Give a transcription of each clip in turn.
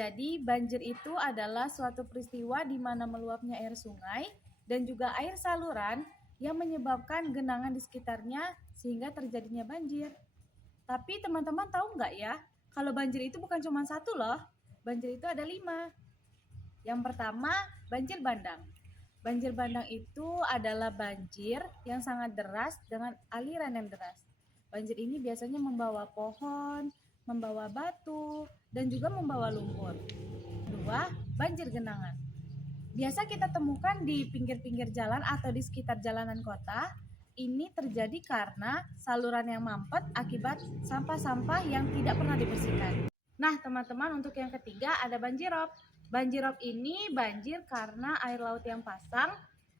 Jadi, banjir itu adalah suatu peristiwa di mana meluapnya air sungai dan juga air saluran yang menyebabkan genangan di sekitarnya sehingga terjadinya banjir. Tapi teman-teman tahu nggak ya, kalau banjir itu bukan cuma satu loh, banjir itu ada 5. Yang pertama, banjir bandang. Banjir bandang itu adalah banjir yang sangat deras dengan aliran yang deras. Banjir ini biasanya membawa pohon, membawa batu, dan juga membawa lumpur. Kedua, banjir genangan. Biasa kita temukan di pinggir-pinggir jalan atau di sekitar jalanan kota. Ini terjadi karena saluran yang mampet akibat sampah-sampah yang tidak pernah dibersihkan. Nah, teman-teman, untuk yang ketiga ada banjir rob. Banjir rob ini banjir karena air laut yang pasang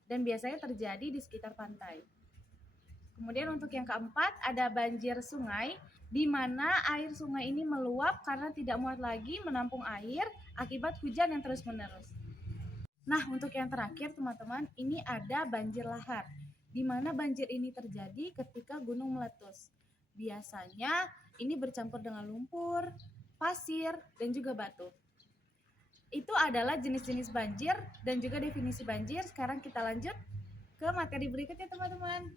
dan biasanya terjadi di sekitar pantai. Kemudian untuk yang keempat ada banjir sungai, di mana air sungai ini meluap karena tidak muat lagi menampung air akibat hujan yang terus-menerus. Nah, untuk yang terakhir teman-teman, ini ada banjir lahar, di mana banjir ini terjadi ketika gunung meletus. Biasanya ini bercampur dengan lumpur, pasir, dan juga batu. Itu adalah jenis-jenis banjir dan juga definisi banjir. Sekarang kita lanjut ke materi berikutnya teman-teman.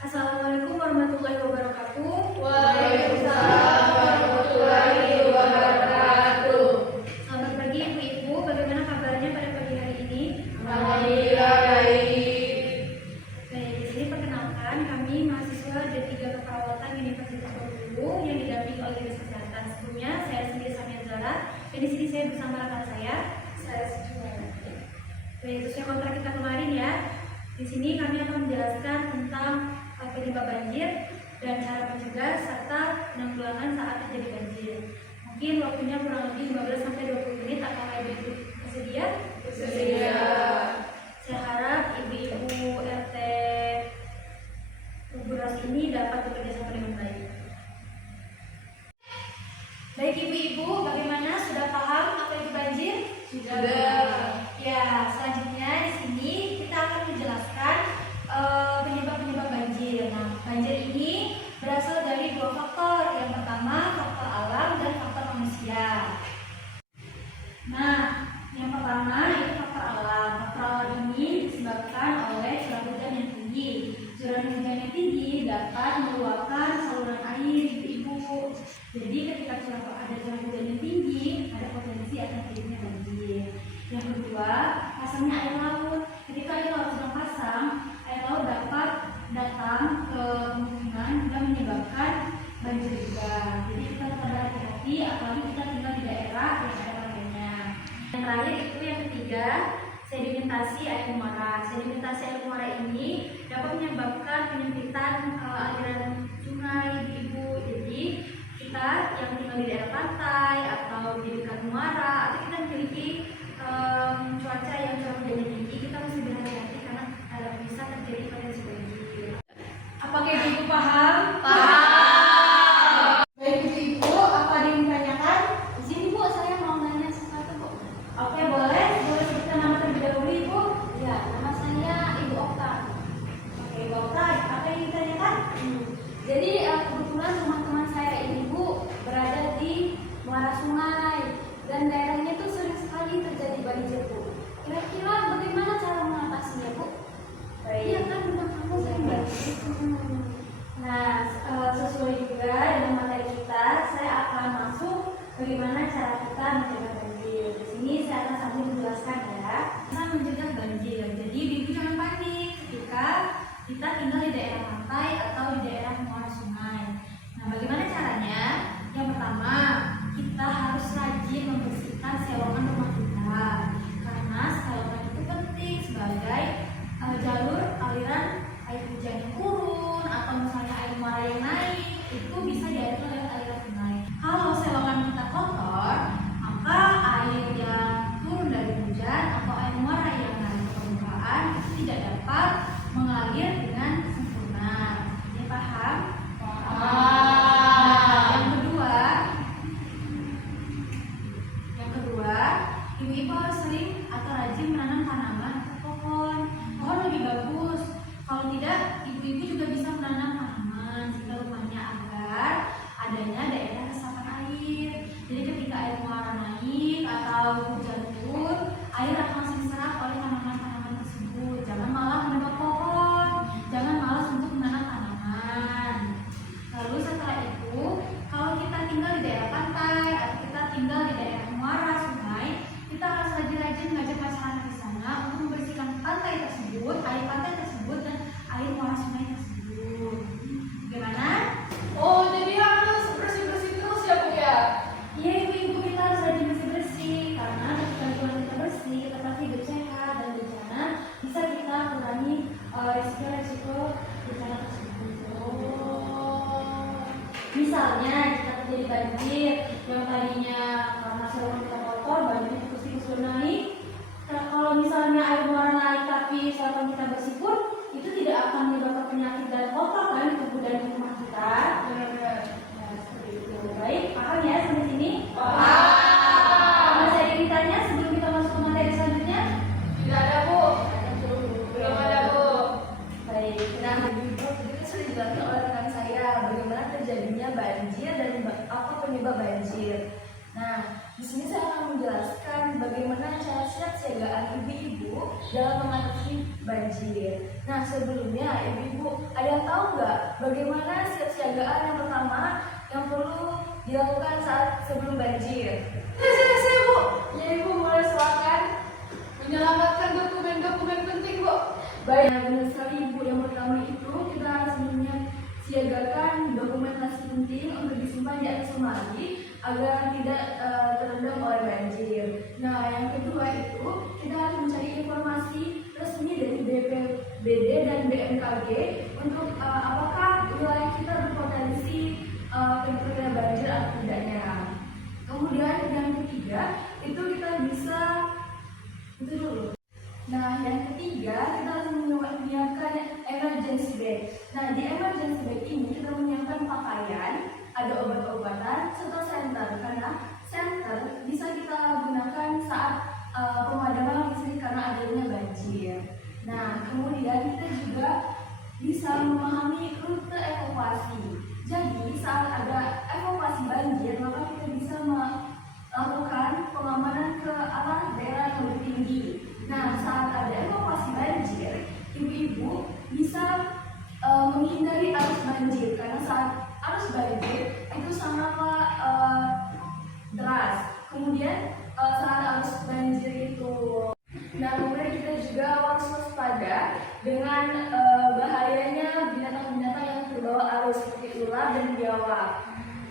Assalamualaikum warahmatullahi wabarakatuh. Waalaikumsalam warahmatullahi wabarakatuh. Selamat pagi Ibu-Ibu, bagaimana kabarnya pada pagi hari ini? Alhamdulillah baik. Baik, di sini perkenalkan kami mahasiswa D3 Keperawatan Universitas Bengkulu yang didampingi oleh Dinas Kesehatan. Sebelumnya saya sendiri Samia Zara dan di sini saya bersama rekan saya Sujumara. Baik, sesuai kontrak kita kemarin ya. Di sini kami akan menjelaskan tentang penyebab banjir dan cara mencegah serta penanggulangan saat terjadi banjir. Mungkin waktunya kurang lebih 15 sampai 20 menit. Apakah Ibu bersedia? Bersedia. Saya harap ibu-ibu RT Buras ini dapat bekerja sama dengan baik. Baik ibu-ibu, bagaimana? Sudah paham apa itu banjir? Sudah. Ya, selanjutnya di sini kita akan menjelaskan penyebab-penyebab banjir. Nah, banjir ini berasal dari 2 faktor. Yang pertama, faktor alam dan faktor manusia. Nah, yang pertama itu faktor alam. Faktor alam ini disebabkan oleh curah hujan yang tinggi. Curah hujan yang tinggi dapat meluapkan saluran air ibu-ibu. Jadi ketika ada curah hujan yang tinggi, ada potensi akan terjadinya banjir. Yang kedua, pasangnya air laut. Ketika air laut sedang pasang, air laut dapat datang ke pemukiman dan menyebabkan banjir juga. Jadi kita harus hati-hati, apalagi kita tinggal di daerah yang ada pantainya. Yang terakhir itu yang ketiga, sedimentasi air muara. Sedimentasi air muara ini dapat menyebabkan penyempitan aliran sungai ibu. Jadi kita yang tinggal di daerah pantai atau di dekat muara atau kita memiliki cuaca yang curah hujan tinggi, kita mesti berhati-hati karena bisa terjadi potensi banjir. Apakah ibu paham? Paham. Baik ibu, apa ada yang ditanyakan? Izin ibu, saya mau nanya sesuatu bu. Oke, boleh sebutkan nama terlebih dahulu ibu. Ya, nama saya Ibu Okta. Oke, Ibu Okta, apa yang ditanyakan? Jadi kebetulan teman-teman saya ini Bu berada di muara sungai dan daerahnya tuh sering sekali terjadi banjir Bu. Kira-kira bagaimana cara mengatasinya Bu? Iya kan udah kamu sering banjir. Nah, sesuai juga dengan materi kita, saya akan masuk bagaimana cara kita mencegah banjir. Di sini saya akan sambil menjelaskan ya. Kita mencegah banjir. Jadi ibu jangan panik ketika kita tinggal di daerah pantai atau di daerah muara sungai. Nah, bagaimana caranya? Yang pertama, kita harus rajin membersihkan selokan rumah kita. Karena selokan itu penting sebagai jalur aliran air hujan yang turun atau misalnya air muara yang naik, itu bisa dialirkan lewat aliran sungai. Kalau selokan kita kotor, maka air yang turun dari hujan atau air muara yang naik ke permukaan itu tidak dapat mengalir dengan sempurna. Ini paham? Yang kedua, ibu-ibu harus sering atau rajin menanam tanaman atau pohon. Pohon lebih bagus. Kalau tidak, ibu-ibu juga bisa menanam tanaman sehingga rumahnya agar adanya kesiapsiagaan ibu-ibu dalam mengatasi banjir. Nah, sebelumnya ibu-ibu ada yang tahu nggak bagaimana kesiapsiagaan yang pertama yang perlu dilakukan saat sebelum banjir? Saya, Bu. Ya, Ibu boleh silakan. Menyelamatkan dokumen-dokumen penting, Bu. Baik, benar sekali Ibu. Yang pertama itu kita harus menyiagakan dokumentasi penting untuk disimpan di atas lemari agar tidak terendam oleh banjir. Nah, yang kedua itu kita harus mencari informasi resmi dari BPBD dan BMKG untuk apakah wilayah kita berpotensi terkena banjir atau tidaknya. Kemudian yang ketiga itu kita bisa itu dulu. Nah, yang ketiga kita harus menyiapkan emergency bag. Nah, di emergency bag ini kita menyiapkan pakaian, ada obat-obatan, serta senter. Karena senter bisa kita gunakan saat pemadaman listrik karena adanya banjir. Nah, kemudian kita juga bisa memahami rute evakuasi. Jadi, saat ada evakuasi banjir, maka kita bisa melakukan pengamanan ke arah daerah yang lebih tinggi. Nah, saat ada evakuasi banjir, ibu-ibu bisa menghindari arus banjir karena saat arus banjir itu sangatlah deras. Kemudian saat arus banjir itu, nah kemudian kita juga harus waspada dengan bahayanya binatang-binatang yang terbawa arus seperti ular dan biawak.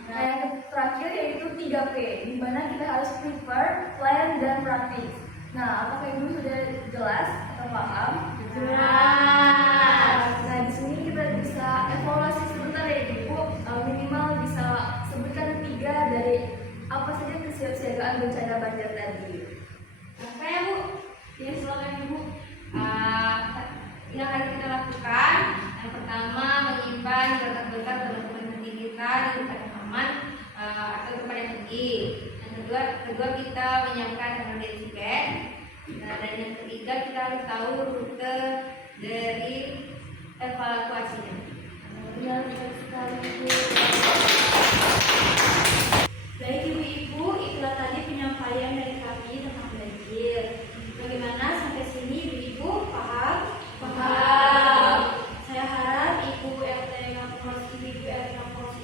Nah, yang terakhir yaitu 3P, di mana kita harus prepare, plan, dan practice. Nah, apakah Ibu sudah jelas atau paham? Jelas. Nah, di sini kita bisa evaluasi sebentar ya Ibu, minimal bisa sebutkan 3 dari apa saja kesiapsiagaan bencana banjir tadi. Apa ya, Bu? Ya, silakan Ibu. Yang harus kita lakukan, yang pertama menyimpan berkas-berkas dokumen penting kita di tempat yang aman atau tempat yang tinggi. Yang kedua kita menyiapkan emergency bag. Dan yang ketiga kita harus tahu rute dari evakuasinya. Benar sekali Ibu. Baik Ibu-ibu, itulah tadi penyampaian dari kami tentang banjir. Bagaimana sampai sini Ibu-ibu paham? Paham. Saya harap Ibu RT Kampus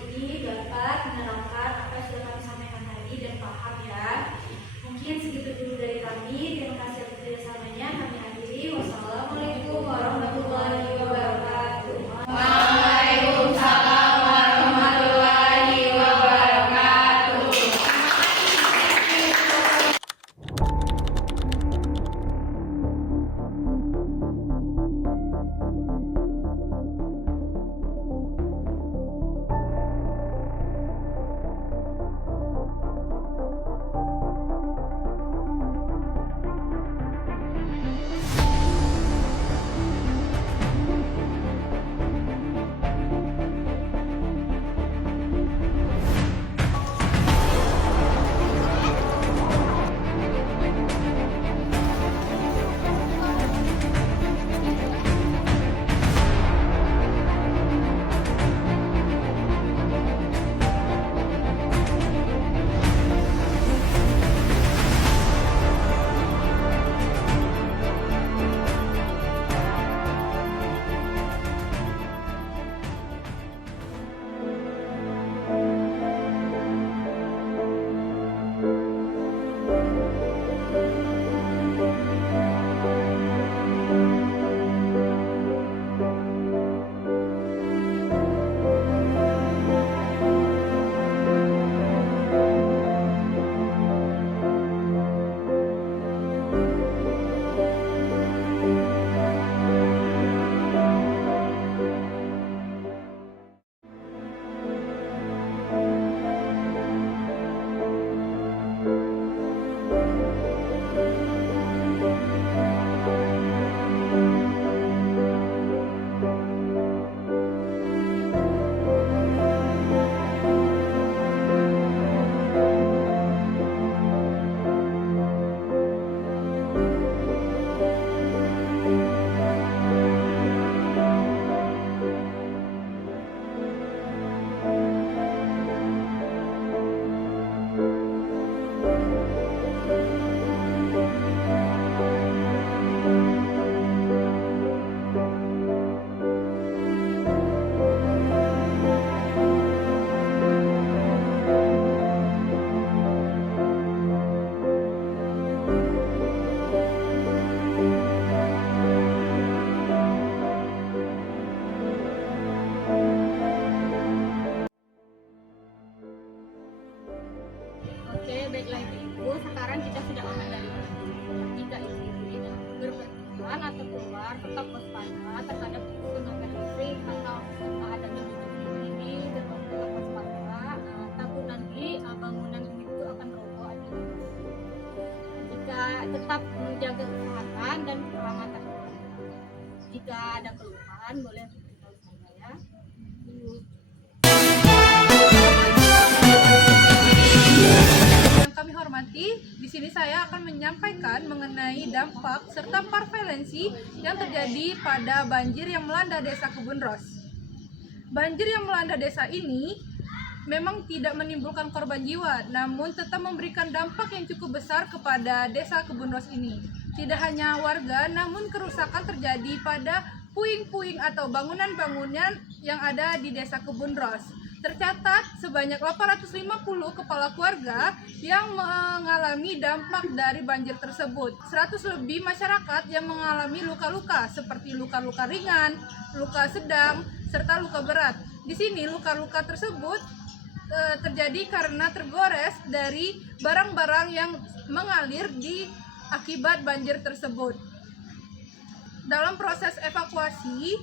ini dapat menerapkan apa yang sudah kami sampaikan tadi dan paham ya. Mungkin segitu dulu dari kami. Terima kasih atas kerjasamanya. Kami akhiri. Wassalamualaikum warahmatullahi wabarakatuh. Waalaikumsalam warahmatullahi wabarakatuh. Ibu, sekarang kita sudah aman dari banjir. Jika istri berpergian atau keluar, tetap waspada terhadap tenaga listrik atau adanya bibit ini, dan tetap waspada. Takut nanti bangunan itu akan roboh. Jika tetap menjaga kesehatan dan keselamatan. Jika ada keluhan, boleh beritahu saya ya. Yang kami hormati, di sini saya akan menyampaikan mengenai dampak serta prevalensi yang terjadi pada banjir yang melanda Desa Kebun Ros. Banjir yang melanda desa ini memang tidak menimbulkan korban jiwa, namun tetap memberikan dampak yang cukup besar kepada Desa Kebun Ros ini. Tidak hanya warga, namun kerusakan terjadi pada puing-puing atau bangunan-bangunan yang ada di Desa Kebun Ros. Tercatat sebanyak 850 kepala keluarga yang mengalami dampak dari banjir tersebut. 100 lebih masyarakat yang mengalami luka-luka seperti luka-luka ringan, luka sedang, serta luka berat. Di sini luka-luka tersebut terjadi karena tergores dari barang-barang yang mengalir di akibat banjir tersebut. Dalam proses evakuasi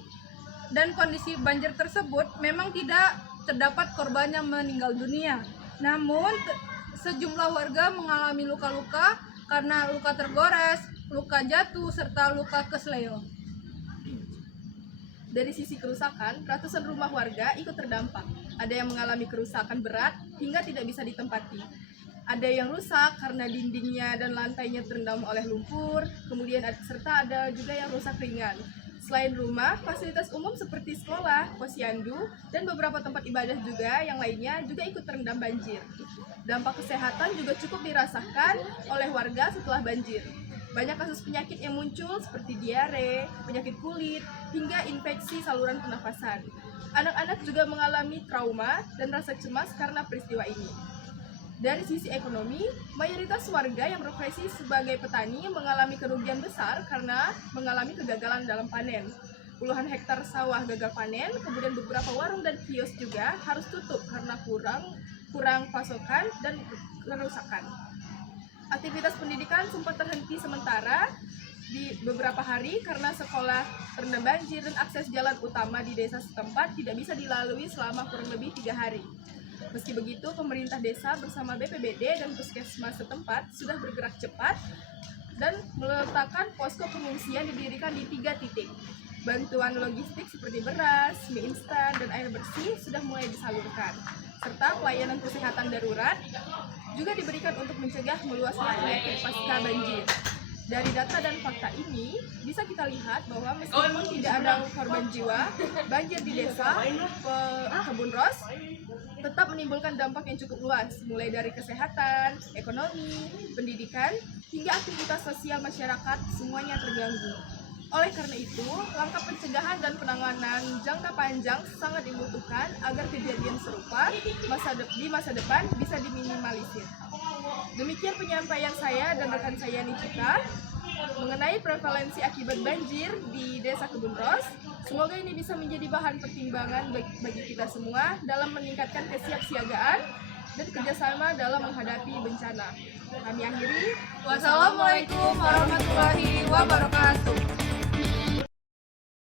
dan kondisi banjir tersebut memang tidak terdapat korban yang meninggal dunia. Namun sejumlah warga mengalami luka-luka karena luka tergores, luka jatuh, serta luka kesleo. Dari sisi kerusakan, ratusan rumah warga ikut terdampak. Ada yang mengalami kerusakan berat hingga tidak bisa ditempati. Ada yang rusak karena dindingnya dan lantainya terendam oleh lumpur, kemudian serta ada juga yang rusak ringan. Selain rumah, fasilitas umum seperti sekolah, posyandu, dan beberapa tempat ibadah juga yang lainnya juga ikut terendam banjir. Dampak kesehatan juga cukup dirasakan oleh warga setelah banjir. Banyak kasus penyakit yang muncul seperti diare, penyakit kulit, hingga infeksi saluran pernafasan. Anak-anak juga mengalami trauma dan rasa cemas karena peristiwa ini. Dari sisi ekonomi, mayoritas warga yang berprofesi sebagai petani mengalami kerugian besar karena mengalami kegagalan dalam panen. Puluhan hektar sawah gagal panen, kemudian beberapa warung dan kios juga harus tutup karena kurang pasokan dan kerusakan. Aktivitas pendidikan sempat terhenti sementara di beberapa hari karena sekolah terendam banjir dan akses jalan utama di desa setempat tidak bisa dilalui selama kurang lebih 3 hari. Meski begitu, pemerintah desa bersama BPBD dan puskesmas setempat sudah bergerak cepat dan meletakkan posko pengungsian didirikan di 3 titik. Bantuan logistik seperti beras, mie instan, dan air bersih sudah mulai disalurkan. Serta pelayanan kesehatan darurat juga diberikan untuk mencegah meluasnya penyakit pasca banjir. Dari data dan fakta ini, bisa kita lihat bahwa meskipun tidak ada korban jiwa, banjir di desa Kebun Ros tetap menimbulkan dampak yang cukup luas, mulai dari kesehatan, ekonomi, pendidikan, hingga aktivitas sosial masyarakat semuanya terganggu. Oleh karena itu, langkah pencegahan dan penanganan jangka panjang sangat dibutuhkan agar kejadian serupa di masa depan bisa diminimalisir. Demikian penyampaian saya dan rekan saya Nikita mengenai prevalensi akibat banjir di Desa Kebun Ros. Semoga ini bisa menjadi bahan pertimbangan bagi kita semua dalam meningkatkan kesiapsiagaan dan kerjasama dalam menghadapi bencana. Kami akhiri. Wassalamualaikum warahmatullahi wabarakatuh.